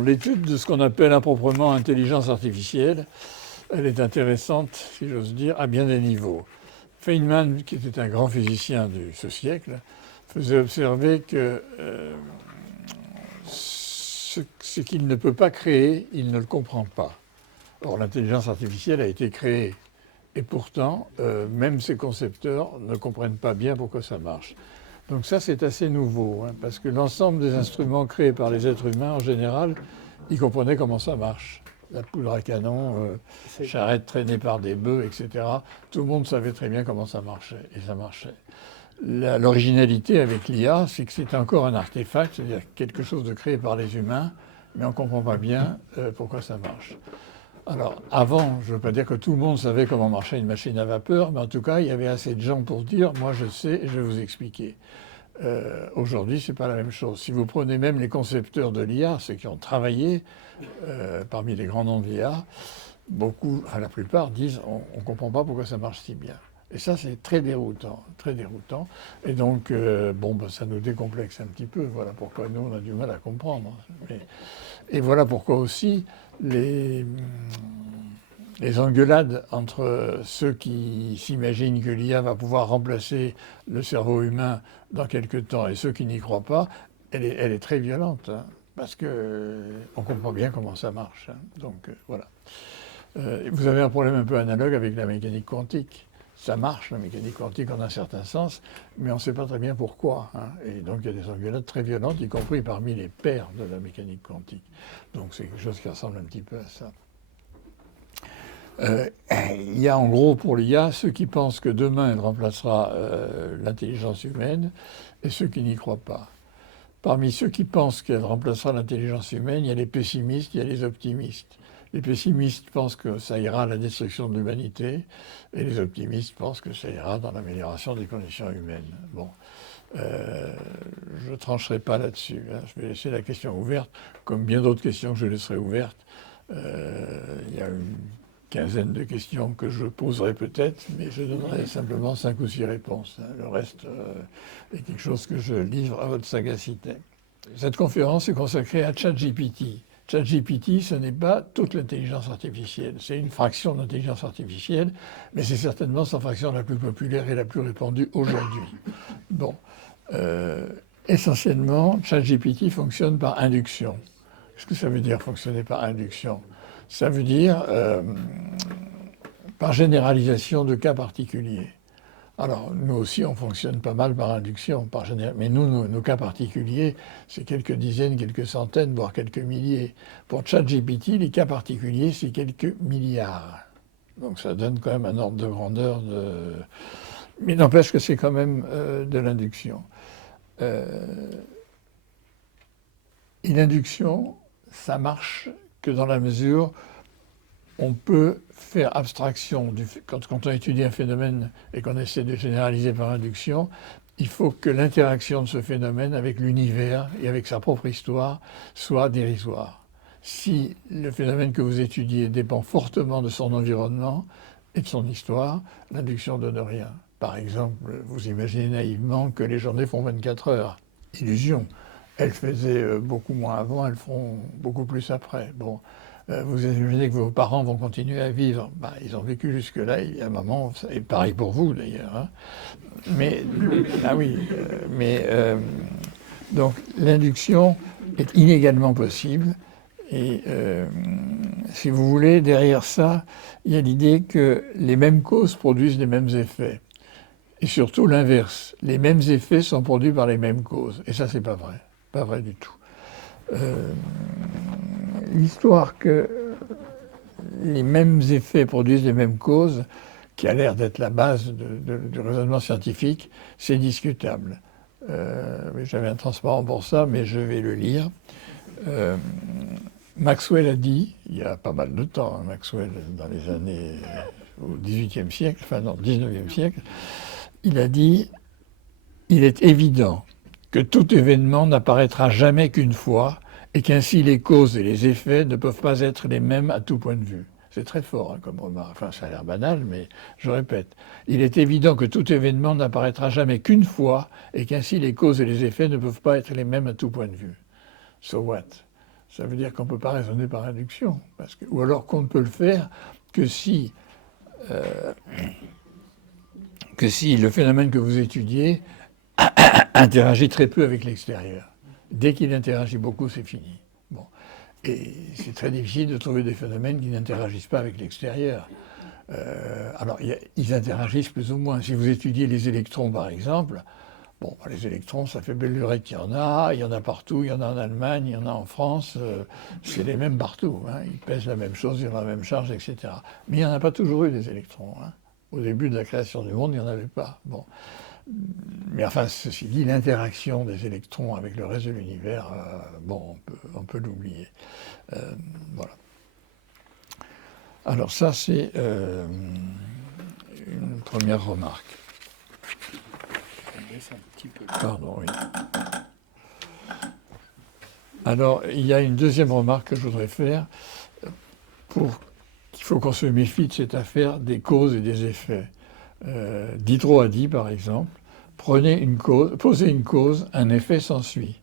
L'étude de ce qu'on appelle improprement intelligence artificielle, elle est intéressante, si j'ose dire, à bien des niveaux. Feynman, qui était un grand physicien de ce siècle, faisait observer que ce qu'il ne peut pas créer, il ne le comprend pas. Or, l'intelligence artificielle a été créée. Et pourtant, même ses concepteurs ne comprennent pas bien pourquoi ça marche. Donc ça, c'est assez nouveau, hein, parce que l'ensemble des instruments créés par les êtres humains, en général, ils comprenaient comment ça marche. La poudre à canon, charrette traînée par des bœufs, etc. Tout le monde savait très bien comment ça marchait, et ça marchait. L'originalité avec l'IA, c'est que c'est encore un artefact, c'est-à-dire quelque chose de créé par les humains, mais on ne comprend pas bien pourquoi ça marche. Alors, avant, je ne veux pas dire que tout le monde savait comment marchait une machine à vapeur, mais en tout cas, il y avait assez de gens pour dire « moi je sais et je vais vous expliquer ». Aujourd'hui, ce n'est pas la même chose. Si vous prenez même les concepteurs de l'IA, ceux qui ont travaillé parmi les grands noms de l'IA, beaucoup, enfin la plupart disent « on ne comprend pas pourquoi ça marche si bien ». Et ça, c'est très déroutant, très déroutant. Et donc, ça nous décomplexe un petit peu. Voilà pourquoi nous, on a du mal à comprendre. Et voilà pourquoi aussi les engueulades entre ceux qui s'imaginent que l'IA va pouvoir remplacer le cerveau humain dans quelque temps et ceux qui n'y croient pas, elle est très violente, hein, parce qu'on comprend bien comment ça marche. Hein. Donc, voilà. Vous avez un problème un peu analogue avec la mécanique quantique. Ça marche, la mécanique quantique, en un certain sens, mais on ne sait pas très bien pourquoi. Hein. Et donc il y a des engueulades très violentes, y compris parmi les pairs de la mécanique quantique. Donc c'est quelque chose qui ressemble un petit peu à ça. Il y a en gros pour l'IA ceux qui pensent que demain elle remplacera l'intelligence humaine et ceux qui n'y croient pas. Parmi ceux qui pensent qu'elle remplacera l'intelligence humaine, il y a les pessimistes, il y a les optimistes. Les pessimistes pensent que ça ira à la destruction de l'humanité et les optimistes pensent que ça ira dans l'amélioration des conditions humaines. Bon, je ne trancherai pas là-dessus. Hein. Je vais laisser la question ouverte, comme bien d'autres questions que je laisserai ouvertes. Il y a une quinzaine de questions que je poserai peut-être, mais je donnerai simplement 5 ou 6 réponses. Hein. Le reste est quelque chose que je livre à votre sagacité. Cette conférence est consacrée à ChatGPT. ChatGPT, ce n'est pas toute l'intelligence artificielle. C'est une fraction de l'intelligence artificielle, mais c'est certainement sa fraction la plus populaire et la plus répandue aujourd'hui. Bon. Essentiellement, ChatGPT fonctionne par induction. Qu'est-ce que ça veut dire, fonctionner par induction ? Ça veut dire par généralisation de cas particuliers. Alors, nous aussi, on fonctionne pas mal par induction, mais nous, nos cas particuliers, c'est quelques dizaines, quelques centaines, voire quelques milliers. Pour ChatGPT, les cas particuliers, c'est quelques milliards. Donc ça donne quand même un ordre de grandeur de... Mais n'empêche que c'est quand même de l'induction. Et l'induction, ça marche que dans la mesure on peut faire abstraction quand on étudie un phénomène et qu'on essaie de généraliser par induction, il faut que l'interaction de ce phénomène avec l'univers et avec sa propre histoire soit dérisoire. Si le phénomène que vous étudiez dépend fortement de son environnement et de son histoire, l'induction donne rien. Par exemple, vous imaginez naïvement que les journées font 24 heures. Illusion. Elles faisaient beaucoup moins avant, elles feront beaucoup plus après. Bon. Vous imaginez que vos parents vont continuer à vivre. Ils ont vécu jusque-là, il y a un moment, et pareil pour vous d'ailleurs. Hein. Mais, donc l'induction est inégalement possible. Et si vous voulez, derrière ça, il y a l'idée que les mêmes causes produisent les mêmes effets. Et surtout l'inverse. Les mêmes effets sont produits par les mêmes causes. Et ça, c'est pas vrai. Pas vrai du tout. L'histoire que les mêmes effets produisent les mêmes causes, qui a l'air d'être la base du raisonnement scientifique, c'est discutable. J'avais un transparent pour ça, mais je vais le lire. Maxwell a dit, il y a pas mal de temps, hein, Maxwell, dans les années au XVIIIe siècle, enfin non, XIXe siècle, il a dit « Il est évident que tout événement n'apparaîtra jamais qu'une fois, et qu'ainsi les causes et les effets ne peuvent pas être les mêmes à tout point de vue. » C'est très fort hein, comme remarque. Enfin, ça a l'air banal, mais je répète. Il est évident que tout événement n'apparaîtra jamais qu'une fois, et qu'ainsi les causes et les effets ne peuvent pas être les mêmes à tout point de vue. So what? ça veut dire qu'on ne peut pas raisonner par induction. Ou alors qu'on ne peut le faire que si le phénomène que vous étudiez interagit très peu avec l'extérieur. Dès qu'il interagit beaucoup, c'est fini. Bon. Et c'est très difficile de trouver des phénomènes qui n'interagissent pas avec l'extérieur. Alors, ils interagissent plus ou moins. Si vous étudiez les électrons, par exemple, bon, les électrons, ça fait belle lurette qu'il y en a partout, il y en a en Allemagne, il y en a en France, c'est les mêmes partout. Hein. Ils pèsent la même chose, ils ont la même charge, etc. Mais il n'y en a pas toujours eu des électrons. Hein. Au début de la création du monde, il n'y en avait pas. Bon. Mais enfin, ceci dit, l'interaction des électrons avec le reste de l'univers, bon, on peut l'oublier. Voilà. Alors ça, c'est une première remarque. Pardon, oui. Alors, il y a une deuxième remarque que je voudrais faire qu'il faut qu'on se méfie de cette affaire des causes et des effets. Diderot a dit, par exemple, posez une cause, un effet s'ensuit.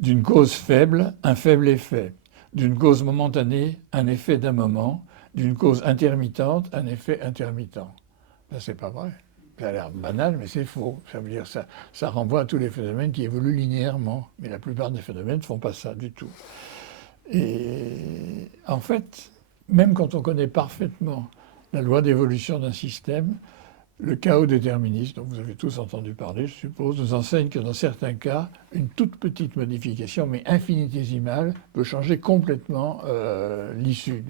D'une cause faible, un faible effet. D'une cause momentanée, un effet d'un moment. D'une cause intermittente, un effet intermittent. Ça, c'est pas vrai. Ça a l'air banal, mais c'est faux. Ça veut dire ça renvoie à tous les phénomènes qui évoluent linéairement. Mais la plupart des phénomènes ne font pas ça du tout. Et en fait, même quand on connaît parfaitement la loi d'évolution d'un système, le chaos déterministe, dont vous avez tous entendu parler, je suppose, nous enseigne que dans certains cas, une toute petite modification, mais infinitésimale, peut changer complètement l'issue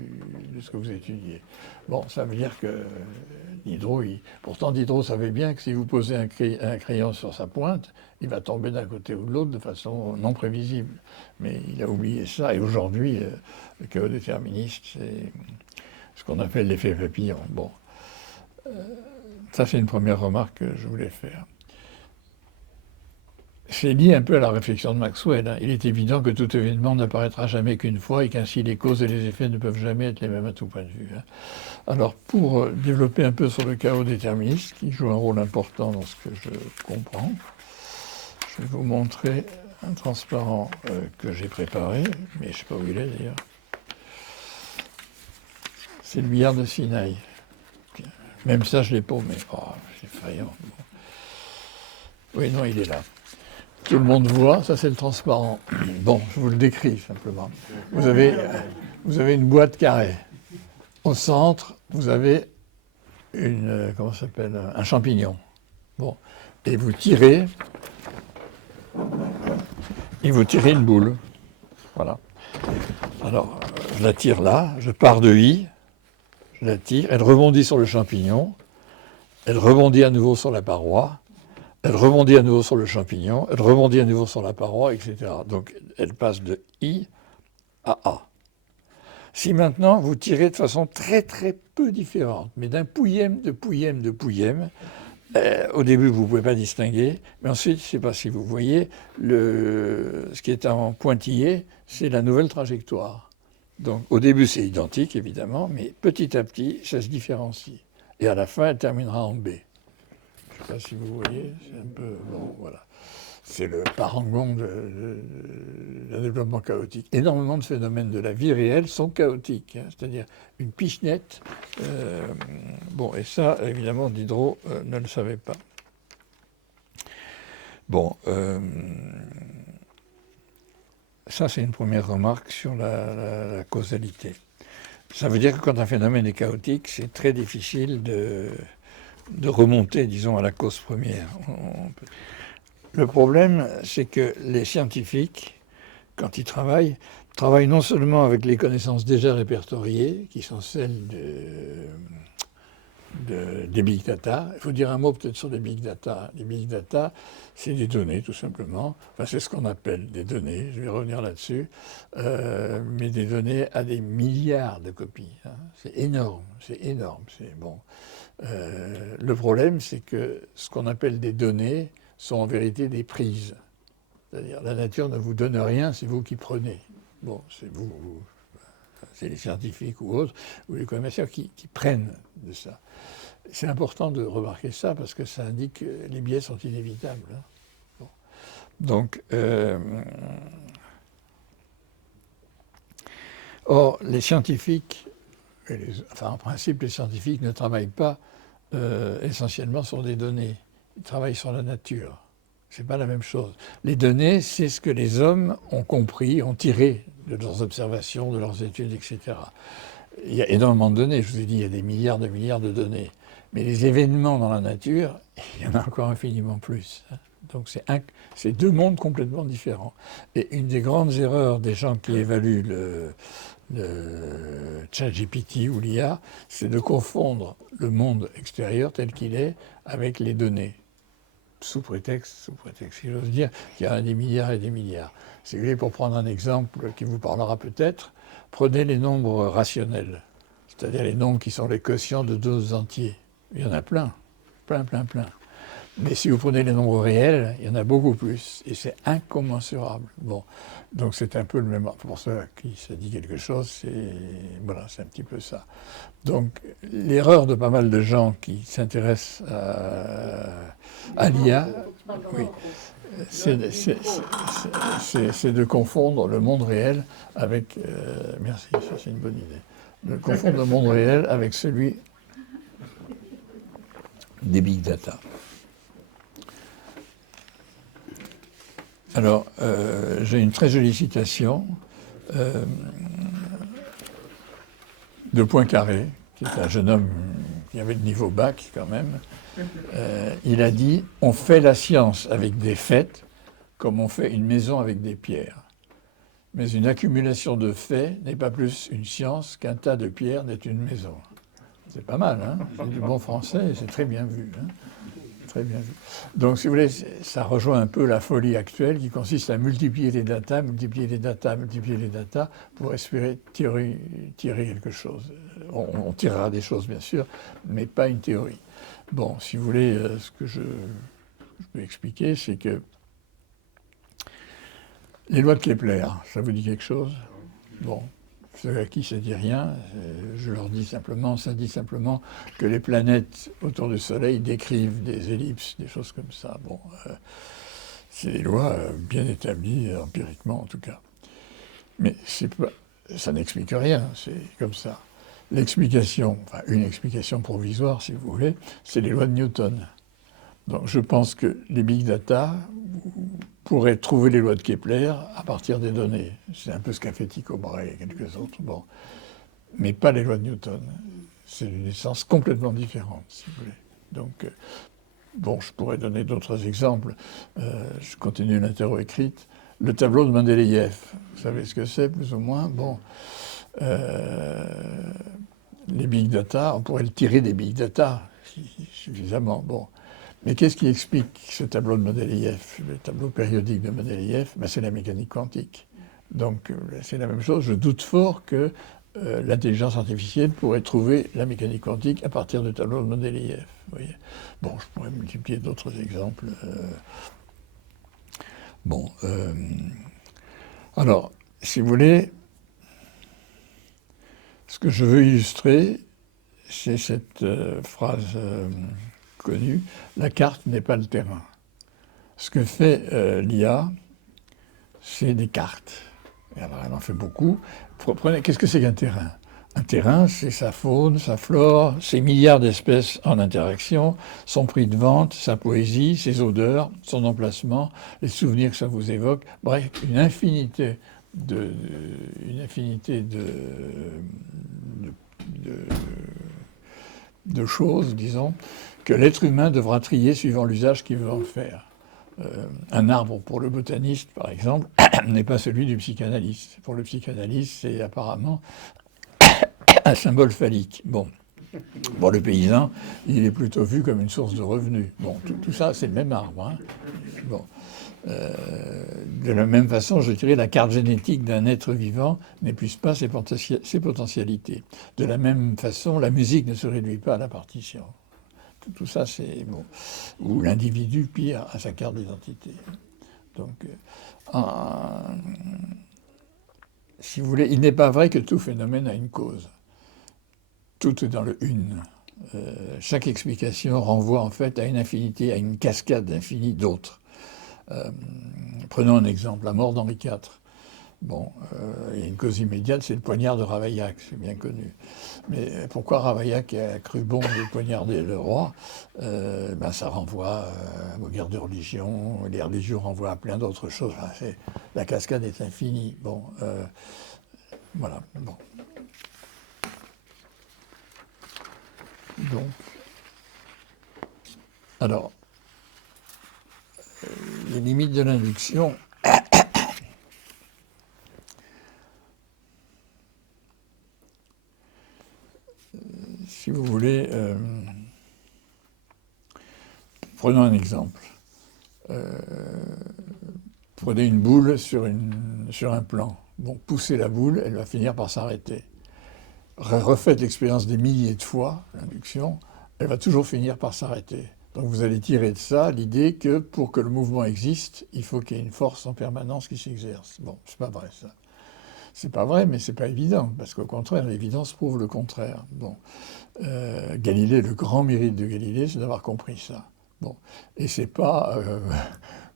de ce que vous étudiez. Bon, ça veut dire que pourtant Diderot savait bien que si vous posez un crayon sur sa pointe, il va tomber d'un côté ou de l'autre de façon non prévisible. Mais il a oublié ça, et aujourd'hui, le chaos déterministe, c'est ce qu'on appelle l'effet papillon. Bon. Ça, c'est une première remarque que je voulais faire. C'est lié un peu à la réflexion de Maxwell. Hein. Il est évident que tout événement n'apparaîtra jamais qu'une fois et qu'ainsi les causes et les effets ne peuvent jamais être les mêmes à tout point de vue. Hein. Alors, pour développer un peu sur le chaos déterministe, qui joue un rôle important dans ce que je comprends, je vais vous montrer un transparent que j'ai préparé, mais je ne sais pas où il est d'ailleurs. C'est le billard de Sinaï. Même ça, je l'ai paumé. Oh, c'est effrayant. Oui, non, il est là. Tout le monde voit, ça c'est le transparent. Bon, je vous le décris simplement. Vous avez une boîte carrée. Au centre, vous avez un champignon. Bon. Et vous tirez une boule. Voilà. Alors, je la tire là, je pars de I. Je la tire, elle rebondit sur le champignon, elle rebondit à nouveau sur la paroi, elle rebondit à nouveau sur le champignon, elle rebondit à nouveau sur la paroi, etc. Donc elle passe de I à A. Si maintenant vous tirez de façon très très peu différente, mais d'un pouillème de pouillème de pouillème, au début vous ne pouvez pas distinguer, mais ensuite, je ne sais pas si vous voyez, ce qui est en pointillé, c'est la nouvelle trajectoire. Donc au début c'est identique évidemment, mais petit à petit ça se différencie. Et à la fin elle terminera en B. Je ne sais pas si vous voyez, c'est un peu... Bon voilà. C'est le parangon d'un développement chaotique. Énormément de phénomènes de la vie réelle sont chaotiques, hein, c'est-à-dire une pichenette. Bon, et ça évidemment Diderot ne le savait pas. Bon, ça, c'est une première remarque sur la causalité. Ça veut dire que quand un phénomène est chaotique, c'est très difficile de remonter, disons, à la cause première. Le problème, c'est que les scientifiques, quand ils travaillent non seulement avec les connaissances déjà répertoriées, qui sont celles des big data. Il faut dire un mot peut-être sur les big data. Les big data, c'est des données tout simplement. Enfin, c'est ce qu'on appelle des données, je vais revenir là-dessus, mais des données à des milliards de copies. Hein. C'est énorme, c'est bon. Le problème, c'est que ce qu'on appelle des données sont en vérité des prises. C'est-à-dire la nature ne vous donne rien, c'est vous qui prenez. Bon, c'est c'est les scientifiques ou autres, ou les commerçants qui prennent de ça. C'est important de remarquer ça parce que ça indique que les biais sont inévitables. Hein. Bon. Donc, Or, les scientifiques, en principe, les scientifiques ne travaillent pas essentiellement sur des données. Ils travaillent sur la nature. C'est pas la même chose. Les données, c'est ce que les hommes ont compris, ont tiré de leurs observations, de leurs études, etc. Il y a énormément de données. Je vous ai dit, il y a des milliards de données. Mais les événements dans la nature, il y en a encore infiniment plus. Donc c'est deux mondes complètement différents. Et une des grandes erreurs des gens qui évaluent le ChatGPT ou l'IA, c'est de confondre le monde extérieur tel qu'il est avec les données. Sous prétexte, si j'ose dire, qu'il y a des milliards et des milliards. Si vous voulez, pour prendre un exemple qui vous parlera peut-être, prenez les nombres rationnels, c'est-à-dire les nombres qui sont les quotients de deux entiers. Il y en a plein. Mais si vous prenez les nombres réels, il y en a beaucoup plus, et c'est incommensurable. Bon, donc c'est un peu le même. Pour ceux à qui ça dit quelque chose, c'est un petit peu ça. Donc l'erreur de pas mal de gens qui s'intéressent à l'IA, oui, c'est de confondre le monde réel avec. Merci, ça c'est une bonne idée. De confondre le monde réel avec celui des big data. Alors, j'ai une très jolie citation de Poincaré, qui est un jeune homme qui avait le niveau bac quand même. Il a dit « On fait la science avec des faits comme on fait une maison avec des pierres. Mais une accumulation de faits n'est pas plus une science qu'un tas de pierres n'est une maison. » C'est pas mal, hein? C'est du bon français et c'est très bien vu. Hein? Très bien vu. Donc, si vous voulez, ça rejoint un peu la folie actuelle qui consiste à multiplier les datas pour espérer tirer quelque chose. On tirera des choses, bien sûr, mais pas une théorie. Bon, si vous voulez, ce que je peux expliquer, c'est que les lois de Kepler, ça vous dit quelque chose? Bon. Ceux à qui ça ne dit rien, je leur dis simplement, ça dit simplement que les planètes autour du Soleil décrivent des ellipses, des choses comme ça. Bon, c'est des lois bien établies, empiriquement en tout cas. Mais ça n'explique rien, c'est comme ça. L'explication, enfin une explication provisoire si vous voulez, c'est les lois de Newton. Donc je pense que les big data pourraient trouver les lois de Kepler à partir des données. C'est un peu ce qu'a fait Tycho Brahe et quelques autres, bon. Mais pas les lois de Newton. C'est une essence complètement différente, si vous voulez. Donc, bon, je pourrais donner d'autres exemples. Je continue l'interro écrite. Le tableau de Mendeleïev, vous savez ce que c'est, plus ou moins? Bon. Les big data, on pourrait le tirer des big data, suffisamment. Bon. Mais qu'est-ce qui explique ce tableau de Mendeleïev, le tableau périodique de Mendeleïev? Ben, c'est la mécanique quantique. Donc c'est la même chose. Je doute fort que l'intelligence artificielle pourrait trouver la mécanique quantique à partir du tableau de Mendeleïev. Vous voyez. Bon, je pourrais multiplier d'autres exemples. Alors, si vous voulez, ce que je veux illustrer, c'est cette phrase connue, la carte n'est pas le terrain. Ce que fait l'IA, c'est des cartes. Et alors, elle en fait beaucoup. Qu'est-ce que c'est qu'un terrain? Un terrain, c'est sa faune, sa flore, ses milliards d'espèces en interaction, son prix de vente, sa poésie, ses odeurs, son emplacement, les souvenirs que ça vous évoque. Bref, une infinité de choses, disons, que l'être humain devra trier suivant l'usage qu'il veut en faire. Un arbre, pour le botaniste, par exemple, n'est pas celui du psychanalyste. Pour le psychanalyste, c'est apparemment un symbole phallique. Bon. Pour le paysan, il est plutôt vu comme une source de revenus. Bon, tout ça, c'est le même arbre. Hein. Bon. De la même façon, je dirais, la carte génétique d'un être vivant n'épuise pas ses potentialités. De la même façon, la musique ne se réduit pas à la partition. Tout ça, c'est bon. Ou l'individu, pire, à sa carte d'identité. Donc, si vous voulez, il n'est pas vrai que tout phénomène a une cause. Tout est dans le une. Chaque explication renvoie en fait à une infinité, à une cascade infinie d'autres. Prenons un exemple, la mort d'Henri IV. Bon, il y a une cause immédiate, c'est le poignard de Ravaillac, c'est bien connu. Mais pourquoi Ravaillac a cru bon de poignarder le roi? Ça renvoie aux guerres de religion, les religions renvoient à plein d'autres choses. Enfin, la cascade est infinie. Bon, voilà. Bon. Donc, alors, les limites de l'induction. Si vous voulez, prenons un exemple. Prenez une boule sur un plan. Bon, poussez la boule, elle va finir par s'arrêter. Refaites l'expérience des milliers de fois, l'induction, elle va toujours finir par s'arrêter. Donc vous allez tirer de ça l'idée que pour que le mouvement existe, il faut qu'il y ait une force en permanence qui s'exerce. Bon, c'est pas vrai ça. C'est pas vrai, mais c'est pas évident, parce qu'au contraire, l'évidence prouve le contraire. Bon, Galilée, le grand mérite de Galilée, c'est d'avoir compris ça. Bon, et c'est pas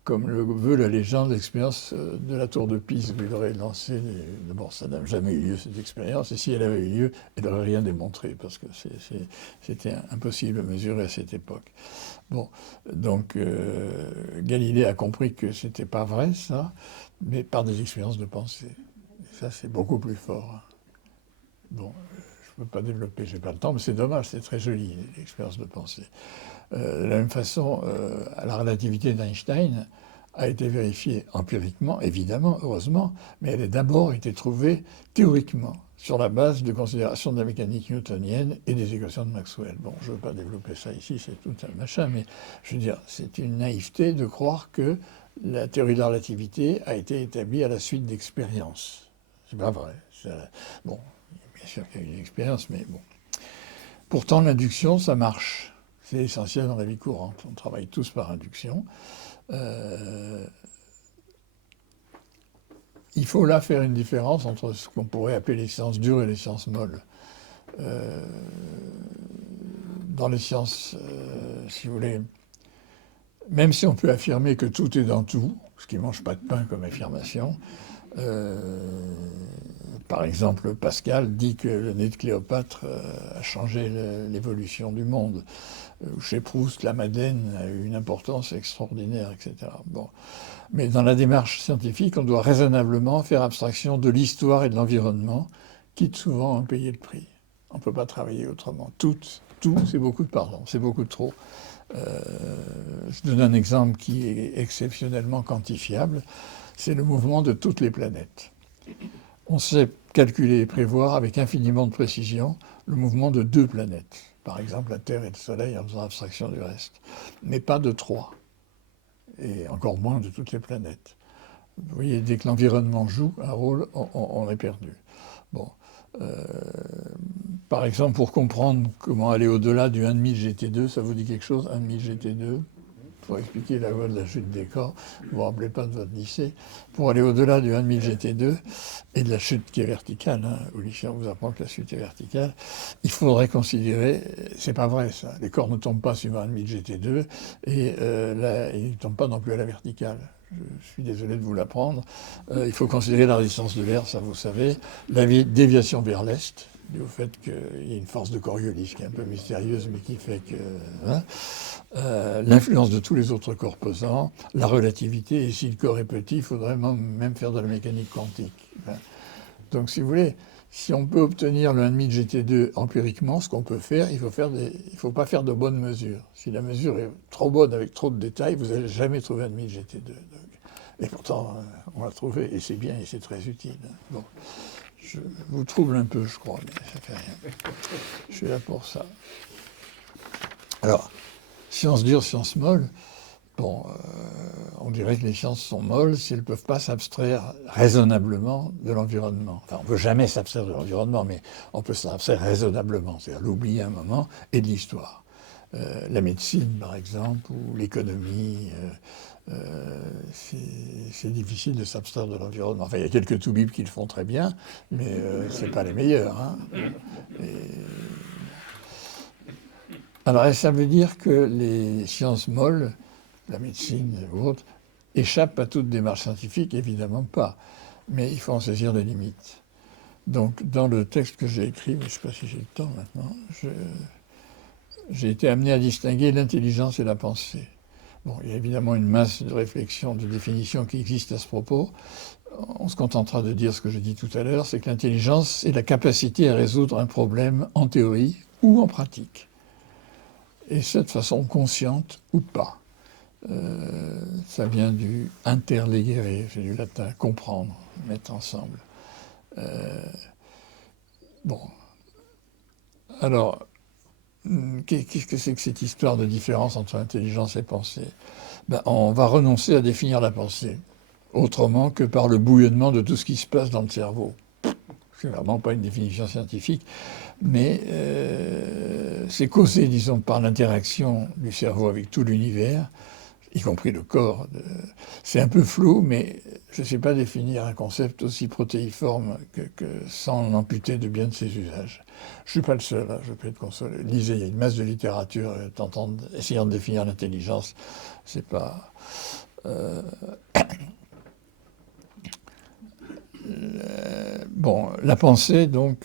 comme le veut la légende, l'expérience de la tour de Pise où il aurait lancé. D'abord, ça n'a jamais eu lieu cette expérience, et si elle avait eu lieu, elle n'aurait rien démontré parce que c'était impossible à mesurer à cette époque. Bon, donc Galilée a compris que c'était pas vrai ça, mais par des expériences de pensée. Ça, c'est beaucoup plus fort. Bon, je ne peux pas développer, je n'ai pas le temps, mais c'est dommage, c'est très joli, l'expérience de pensée. De la même façon, la relativité d'Einstein a été vérifiée empiriquement, évidemment, heureusement, mais elle a d'abord été trouvée théoriquement, sur la base de considérations de la mécanique newtonienne et des équations de Maxwell. Bon, je ne veux pas développer ça ici, c'est tout un machin, mais je veux dire, c'est une naïveté de croire que la théorie de la relativité a été établie à la suite d'expériences. C'est pas vrai. Bon, bien sûr qu'il y a eu une expérience, mais bon. Pourtant, l'induction, ça marche. C'est essentiel dans la vie courante. On travaille tous par induction. Il faut là faire une différence entre ce qu'on pourrait appeler les sciences dures et les sciences molles. Dans les sciences, si vous voulez, même si on peut affirmer que tout est dans tout, ce qui ne mange pas de pain comme affirmation, par exemple, Pascal dit que le nez de Cléopâtre a changé l'évolution du monde. Chez Proust, la Madeleine a eu une importance extraordinaire, etc. Bon. Mais dans la démarche scientifique, on doit raisonnablement faire abstraction de l'histoire et de l'environnement, quitte souvent à payer le prix. On ne peut pas travailler autrement. Tout, c'est beaucoup de pardon, c'est beaucoup de trop. Je donne un exemple qui est exceptionnellement quantifiable, c'est le mouvement de toutes les planètes. On sait calculer et prévoir avec infiniment de précision le mouvement de 2 planètes, par exemple la Terre et le Soleil en faisant abstraction du reste, mais pas de 3, et encore moins de toutes les planètes. Vous voyez, dès que l'environnement joue un rôle, on est perdu. Bon. Par exemple, pour comprendre comment aller au-delà du 1,5 GT2, ça vous dit quelque chose, 1,5 GT2 ? Pour expliquer la loi de la chute des corps, vous ne vous rappelez pas de votre lycée, pour aller au-delà du 1,5 GT2 et de la chute qui est verticale, au lycée on vous apprend que la chute est verticale, il faudrait considérer, c'est pas vrai ça, les corps ne tombent pas sur 1,5 GT2 et ils ne tombent pas non plus à la verticale. Je suis désolé de vous l'apprendre. Il faut considérer la résistance de l'air, ça vous savez, la déviation vers l'est, dû au fait qu'il y a une force de Coriolis qui est un peu mystérieuse, mais qui fait que... l'influence de tous les autres corps pesants, la relativité, et si le corps est petit, il faudrait même faire de la mécanique quantique. Donc si vous voulez, si on peut obtenir le 1,5 GT2 empiriquement, ce qu'on peut faire, il faut pas faire de bonnes mesures. Si la mesure est trop bonne avec trop de détails, vous n'allez jamais trouver 1,5 GT2. Et pourtant, on l'a trouvé, et c'est bien, et c'est très utile. Bon. Je vous trouble un peu, je crois, mais ça fait rien. Je suis là pour ça. Alors, sciences dures, sciences molles, bon, on dirait que les sciences sont molles si elles ne peuvent pas s'abstraire raisonnablement de l'environnement. Enfin, on ne peut jamais s'abstraire de l'environnement, mais on peut s'abstraire raisonnablement, c'est-à-dire l'oublier un moment, et de l'histoire. La médecine, par exemple, ou l'économie, c'est difficile de s'abstraire de l'environnement. Enfin, il y a quelques toubibs qui le font très bien, mais ce n'est pas les meilleurs. Hein. Alors, ça veut dire que les sciences molles, la médecine ou autres, échappent à toute démarche scientifique? Évidemment pas. mais il faut en saisir les limites. Donc, dans le texte que j'ai écrit, mais je ne sais pas si j'ai le temps maintenant, j'ai été amené à distinguer l'intelligence et la pensée. Bon, il y a évidemment une masse de réflexions, de définitions qui existent à ce propos. On se contentera de dire ce que j'ai dit tout à l'heure, c'est que l'intelligence, c'est la capacité à résoudre un problème en théorie ou en pratique. Et ça de façon consciente ou pas. Ça vient du interlegere, c'est du latin, comprendre, mettre ensemble. Bon. Alors, qu'est-ce que c'est que cette histoire de différence entre intelligence et pensée? On va renoncer à définir la pensée autrement que par le bouillonnement de tout ce qui se passe dans le cerveau. C'est vraiment pas une définition scientifique, mais c'est causé, disons, par l'interaction du cerveau avec tout l'univers, y compris le corps. C'est un peu flou, mais je ne sais pas définir un concept aussi protéiforme que sans l'amputer de bien de ses usages. Je ne suis pas le seul, hein, je peux être consolé. Lisez, il y a une masse de littérature essayant de définir l'intelligence. C'est pas... Bon, la pensée, donc,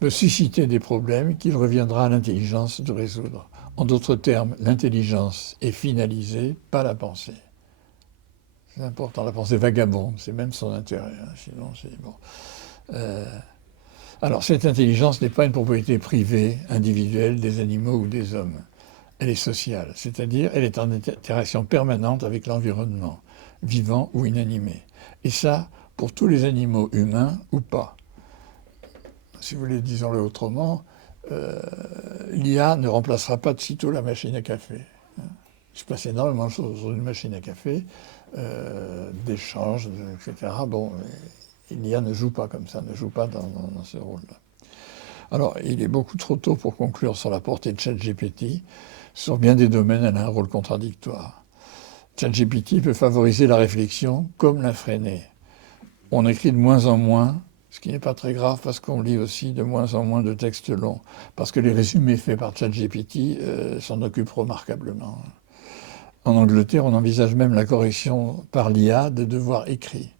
peut susciter des problèmes qu'il reviendra à l'intelligence de résoudre. En d'autres termes, l'intelligence est finalisée, pas la pensée. C'est important, la pensée vagabonde, c'est même son intérêt. Hein, sinon, c'est bon. Alors, cette intelligence n'est pas une propriété privée, individuelle des animaux ou des hommes. Elle est sociale, c'est-à-dire elle est en interaction permanente avec l'environnement, vivant ou inanimé. Et ça, pour tous les animaux humains ou pas. Si vous voulez, disons-le autrement, l'IA ne remplacera pas de sitôt la machine à café. Il se passe énormément de choses sur une machine à café, d'échanges, etc. Bon, l'IA ne joue pas comme ça, ne joue pas dans ce rôle-là. Alors, il est beaucoup trop tôt pour conclure sur la portée de ChatGPT. Sur bien des domaines, elle a un rôle contradictoire. ChatGPT peut favoriser la réflexion comme la freiner. On écrit de moins en moins, ce qui n'est pas très grave parce qu'on lit aussi de moins en moins de textes longs, parce que les résumés faits par ChatGPT s'en occupent remarquablement. En Angleterre, on envisage même la correction par l'IA de devoirs écrits.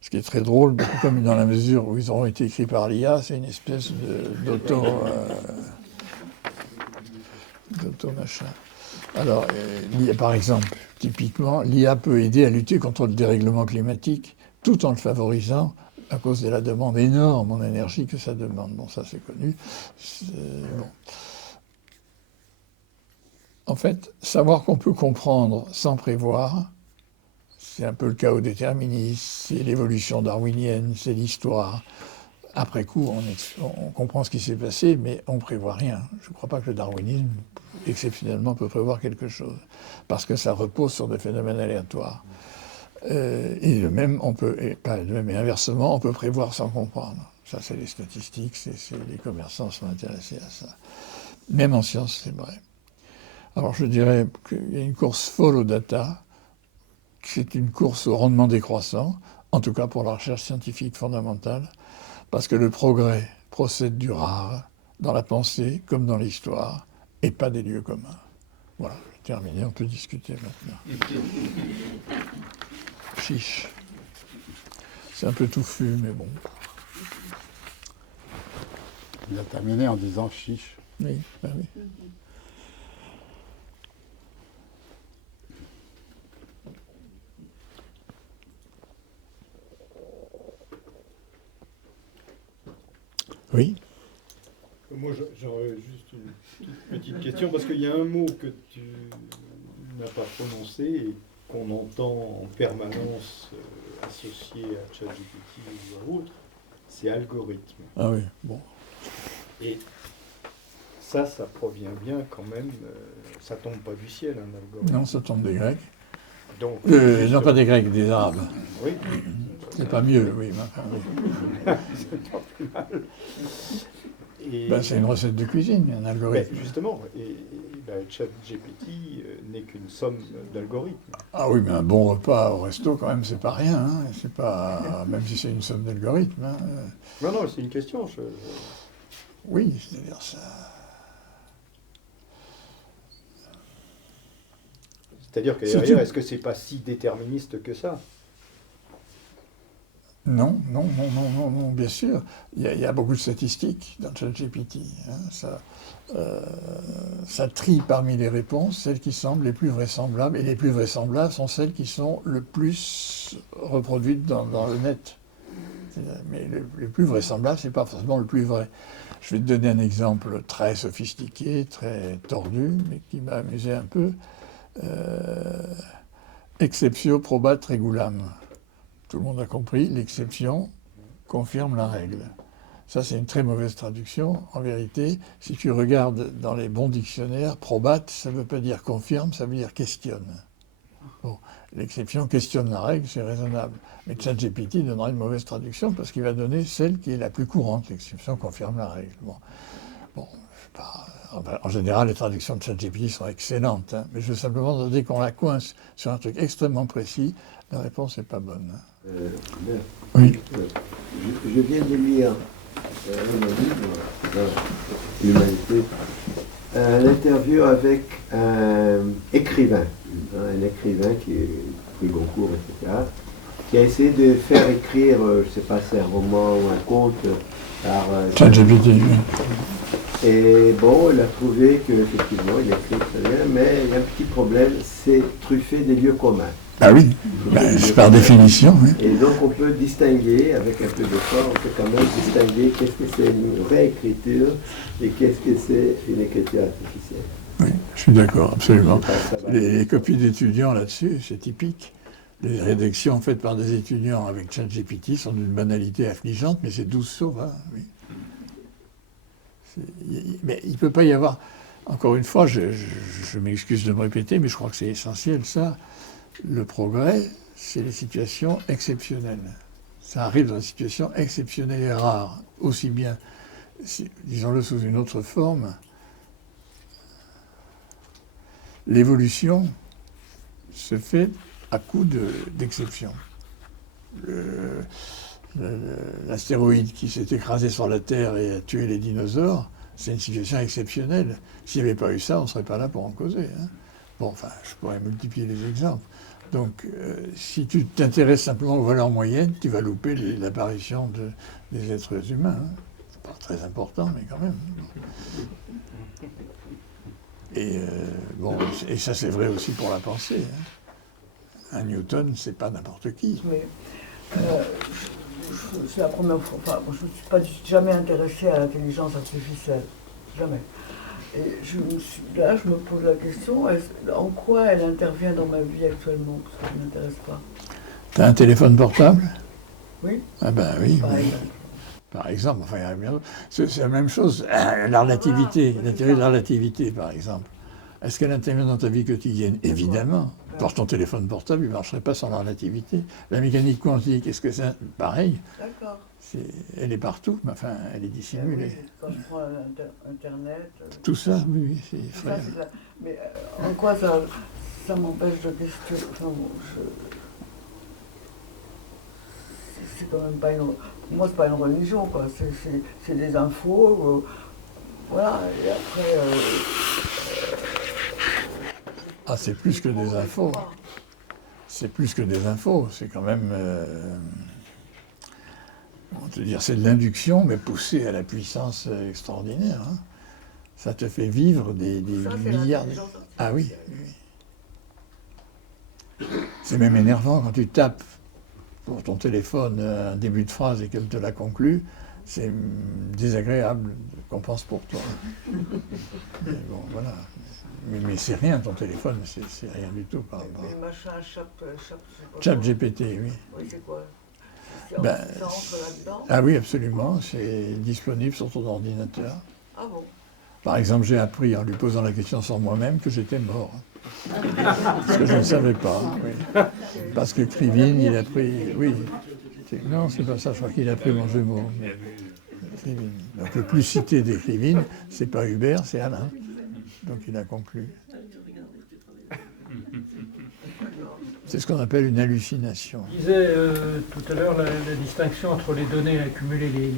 Ce qui est très drôle, comme dans la mesure où ils auront été écrits par l'IA, c'est une espèce d'auto-machin. Alors, par exemple, typiquement, l'IA peut aider à lutter contre le dérèglement climatique tout en le favorisant à cause de la demande énorme en énergie que ça demande. Bon, ça c'est connu. Bon. En fait, savoir qu'on peut comprendre sans prévoir, c'est un peu le chaos déterministe, c'est l'évolution darwinienne, c'est l'histoire. Après coup, on comprend ce qui s'est passé, mais on ne prévoit rien. Je ne crois pas que le darwinisme, exceptionnellement, peut prévoir quelque chose, parce que ça repose sur des phénomènes aléatoires. Et le même, pas le même, mais inversement, on peut prévoir sans comprendre. Ça, c'est les statistiques, les commerçants sont intéressés à ça. Même en sciences, c'est vrai. Alors je dirais qu'il y a une course folle aux data, c'est une course au rendement décroissant, en tout cas pour la recherche scientifique fondamentale, parce que le progrès procède du rare, dans la pensée comme dans l'histoire, et pas des lieux communs. Voilà, j'ai terminé, on peut discuter maintenant. Chiche. C'est un peu touffu, mais bon. Il a terminé en disant chiche. Oui, ben oui. Oui. Moi, j'aurais juste une toute petite question, parce qu'il y a un mot que tu n'as pas prononcé et qu'on entend en permanence associé à ChatGPT ou à autre, c'est algorithme. Ah oui, bon. Et ça provient bien quand même, ça tombe pas du ciel, un algorithme. Non, ça tombe des Grecs. Donc, non, pas des Grecs, des Arabes. Oui. C'est pas mieux, oui. Enfin, oui. C'est pas plus mal. C'est une recette de cuisine, un algorithme. Justement, ChatGPT n'est qu'une somme d'algorithmes. Ah oui, mais un bon repas au resto, quand même, c'est pas rien. Hein. C'est pas, même si c'est une somme d'algorithmes. Hein. Non, c'est une question. Oui, c'est-à-dire ça. C'est-à-dire que derrière, est-ce que c'est pas si déterministe que ça? Non, bien sûr. Il y a beaucoup de statistiques dans ChatGPT. Hein, ça trie parmi les réponses celles qui semblent les plus vraisemblables. Et les plus vraisemblables sont celles qui sont le plus reproduites dans le net. Mais le plus vraisemblable, ce n'est pas forcément le plus vrai. Je vais te donner un exemple très sophistiqué, très tordu, mais qui m'a amusé un peu. Exceptio probat regulam. Tout le monde a compris, l'exception confirme la règle. Ça, c'est une très mauvaise traduction. En vérité, si tu regardes dans les bons dictionnaires, probat, ça ne veut pas dire confirme, ça veut dire questionne. Bon, l'exception questionne la règle, c'est raisonnable. Mais ChatGPT donnera une mauvaise traduction parce qu'il va donner celle qui est la plus courante. L'exception confirme la règle. Bon, en général, les traductions de ChatGPT sont excellentes, hein, mais je veux simplement dire qu'on la coince sur un truc extrêmement précis, la réponse n'est pas bonne. Oui. Je viens de lire un livre dans l'humanité, l'interview avec un écrivain qui est pris Goncourt, etc., qui a essayé de faire écrire, je ne sais pas si c'est un roman ou un conte par ChatGPT. Et bon, il a trouvé qu'effectivement, il écrit très bien, mais il y a un petit problème, c'est truffé des lieux communs. Ah oui, c'est par définition. Oui. Et donc on peut distinguer, avec un peu d'effort, on peut quand même distinguer qu'est-ce que c'est une réécriture et qu'est-ce que c'est une écriture artificielle. Oui, je suis d'accord, absolument. Les copies d'étudiants là-dessus, c'est typique. Les rédactions faites par des étudiants avec ChatGPT sont d'une banalité affligeante, mais c'est 12 sur 20, oui. Mais il ne peut pas y avoir, encore une fois, je m'excuse de me répéter, mais je crois que c'est essentiel ça, le progrès, c'est les situations exceptionnelles. Ça arrive dans des situations exceptionnelles et rares, aussi bien, disons-le sous une autre forme, l'évolution se fait à coup d'exceptions. L'astéroïde qui s'est écrasé sur la Terre et a tué les dinosaures, c'est une situation exceptionnelle. S'il n'y avait pas eu ça, on ne serait pas là pour en causer. Hein. Bon, enfin, je pourrais multiplier les exemples. Donc, si tu t'intéresses simplement aux valeurs moyennes, tu vas louper l'apparition des êtres humains. Hein. C'est pas très important, mais quand même. Et ça, c'est vrai aussi pour la pensée. Hein. Un Newton, c'est pas n'importe qui. Mais, c'est la première fois. Enfin, je ne me suis jamais intéressée à l'intelligence artificielle. Jamais. Et je me pose la question, en quoi elle intervient dans ma vie actuellement, parce que ça ne m'intéresse pas. Tu as un téléphone portable ? Oui. Ah ben oui. Par exemple. Par exemple, enfin, c'est la même chose. La relativité, la théorie de la relativité, par exemple. Est-ce qu'elle intervient dans ta vie quotidienne ? Évidemment. Par ton téléphone portable, il ne marcherait pas sans la relativité. La mécanique quantique, est-ce que c'est pareil ? D'accord. Elle est partout, mais enfin, elle est dissimulée. Oui, quand je prends Internet... Tout ça, oui, c'est effrayant. Mais en quoi ça m'empêche de questionner... Enfin, c'est quand même pas une... Pour moi, c'est pas une religion, quoi. C'est des infos, voilà, et après... Ah, c'est plus que des infos. C'est plus que des infos, c'est quand même... on peut dire, c'est de l'induction, mais poussée à la puissance extraordinaire. Hein. Ça te fait vivre des milliards... Ah oui, oui. C'est même énervant quand tu tapes pour ton téléphone un début de phrase et qu'elle te la conclut. C'est désagréable qu'on pense pour toi. Mais bon, voilà. Mais c'est rien, ton téléphone, c'est rien du tout. Mais machin, ChatGPT, oui. Oui, c'est quoi ? Ça rentre là-dedans ? Ah oui, absolument. C'est disponible sur ton ordinateur. Ah bon ? Par exemple, j'ai appris en lui posant la question sur moi-même que j'étais mort. Parce que je ne savais pas. Oui. Parce que Krivine, il a pris... Oui. Non, c'est pas ça. Je crois qu'il a pris mon jumeau. Krivine. Donc le plus cité des Krivine, c'est pas Hubert, c'est Alain. Donc il a conclu. C'est ce qu'on appelle une hallucination. Je disais tout à l'heure la distinction entre les données accumulées, les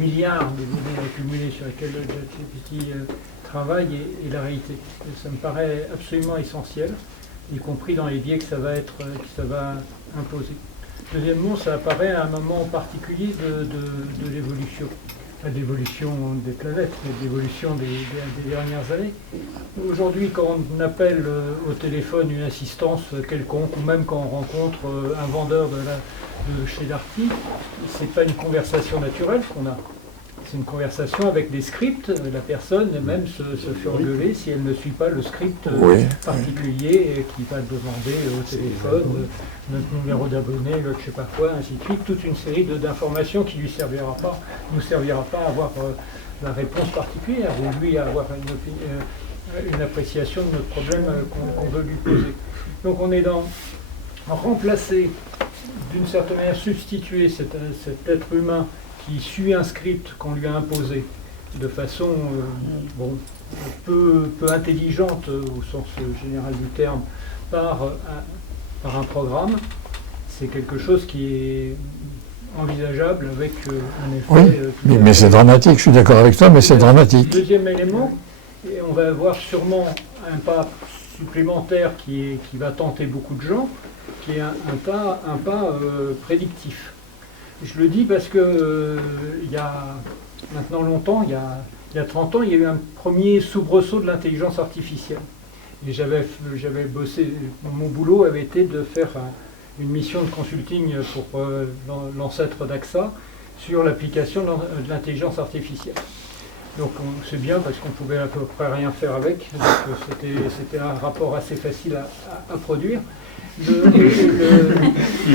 milliards de données accumulées sur lesquelles le ChatGPT travaille et la réalité. Et ça me paraît absolument essentiel, y compris dans les biais que ça va imposer. Deuxièmement, ça apparaît à un moment particulier de l'évolution. Pas d'évolution des planètes, mais d'évolution des dernières années. Aujourd'hui, quand on appelle au téléphone une assistance quelconque, ou même quand on rencontre un vendeur de chez Darty, c'est pas une conversation naturelle qu'on a. C'est une conversation avec des scripts. La personne même se fait engueuler si elle ne suit pas le script particulier qui va demander au téléphone notre numéro d'abonné, le je sais pas quoi, ainsi de suite. Toute une série d'informations qui lui servira pas, nous servira pas à avoir la réponse particulière ou lui à avoir une appréciation de notre problème qu'on veut lui poser. Donc on est dans remplacer, d'une certaine manière, substituer cet être humain qui suit un script qu'on lui a imposé de façon peu intelligente au sens général du terme par un programme, c'est quelque chose qui est envisageable avec un effet... Oui, mais c'est dramatique, je suis d'accord avec toi, mais c'est dramatique. Deuxième élément, et on va avoir sûrement un pas supplémentaire qui va tenter beaucoup de gens, qui est un pas prédictif. Je le dis parce que il y a maintenant longtemps, il y a 30 ans, il y a eu un premier soubresaut de l'intelligence artificielle. Et j'avais bossé, mon boulot avait été de faire une mission de consulting pour l'ancêtre d'AXA sur l'application de l'intelligence artificielle. Donc c'est bien parce qu'on pouvait à peu près rien faire avec, donc c'était un rapport assez facile à produire.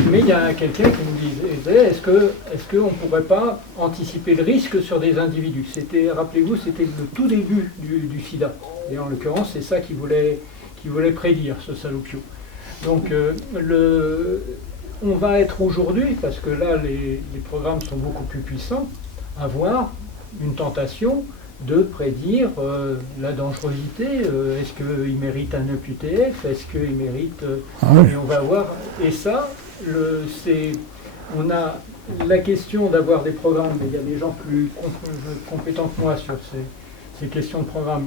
Mais il y a quelqu'un qui me disait, est-ce qu'on ne pourrait pas anticiper le risque sur des individus? Rappelez-vous, c'était le tout début du sida. Et en l'occurrence, c'est ça qu'il voulait prédire, ce salopio. Donc on va être aujourd'hui, parce que là les programmes sont beaucoup plus puissants, à avoir une tentation de prédire la dangerosité. Est-ce qu'il mérite un EQTF? Est-ce qu'il mérite... et on va avoir... Et ça, on a la question d'avoir des programmes, mais il y a des gens plus compétents que moi sur ces questions de programme,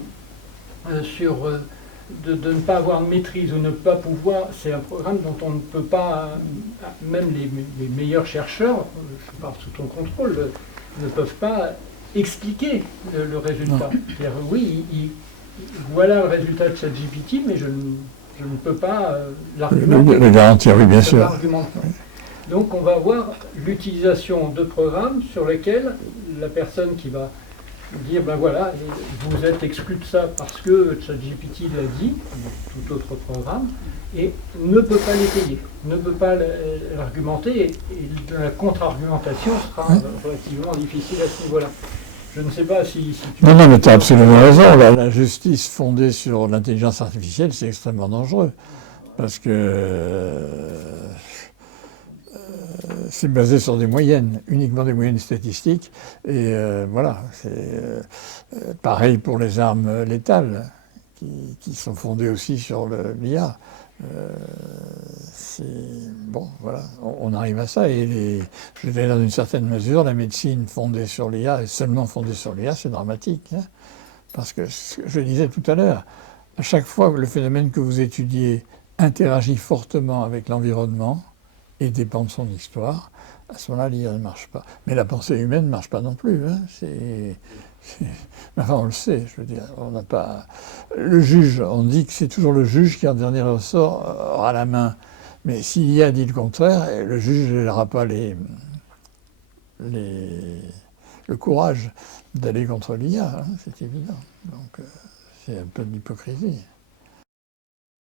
de ne pas avoir de maîtrise ou ne pas pouvoir... C'est un programme dont on ne peut pas... Même les meilleurs chercheurs, je parle sous ton contrôle, ne peuvent pas expliquer le résultat. C'est-à-dire, oui, voilà le résultat de ChatGPT, mais je ne peux pas l'argumenter. Le garantir, oui, bien sûr. Donc on va avoir l'utilisation de programmes sur lesquels la personne qui va dire, ben voilà, vous êtes exclu de ça parce que ChatGPT l'a dit, ou tout autre programme, et ne peut pas l'étayer, ne peut pas l'argumenter, et la contre-argumentation sera relativement difficile à ce niveau-là. Je ne sais pas si tu... Non, mais tu as absolument raison. La justice fondée sur l'intelligence artificielle, c'est extrêmement dangereux. Parce que c'est basé sur des moyennes, uniquement des moyennes statistiques. Et voilà, c'est pareil pour les armes létales, qui sont fondées aussi sur l'IA. Bon, voilà, on arrive à ça. Et je dirais dans une certaine mesure, la médecine fondée sur l'IA, et seulement fondée sur l'IA, c'est dramatique. Hein, parce que, je disais tout à l'heure, à chaque fois que le phénomène que vous étudiez interagit fortement avec l'environnement et dépend de son histoire, à ce moment-là, l'IA ne marche pas. Mais la pensée humaine ne marche pas non plus. Hein, enfin, on le sait, je veux dire, on n'a pas... Le juge, on dit que c'est toujours le juge qui, en dernier ressort, aura la main. Mais s'il y a dit le contraire, le juge n'aura pas le courage d'aller contre l'IA, hein, c'est évident. Donc, c'est un peu de l'hypocrisie.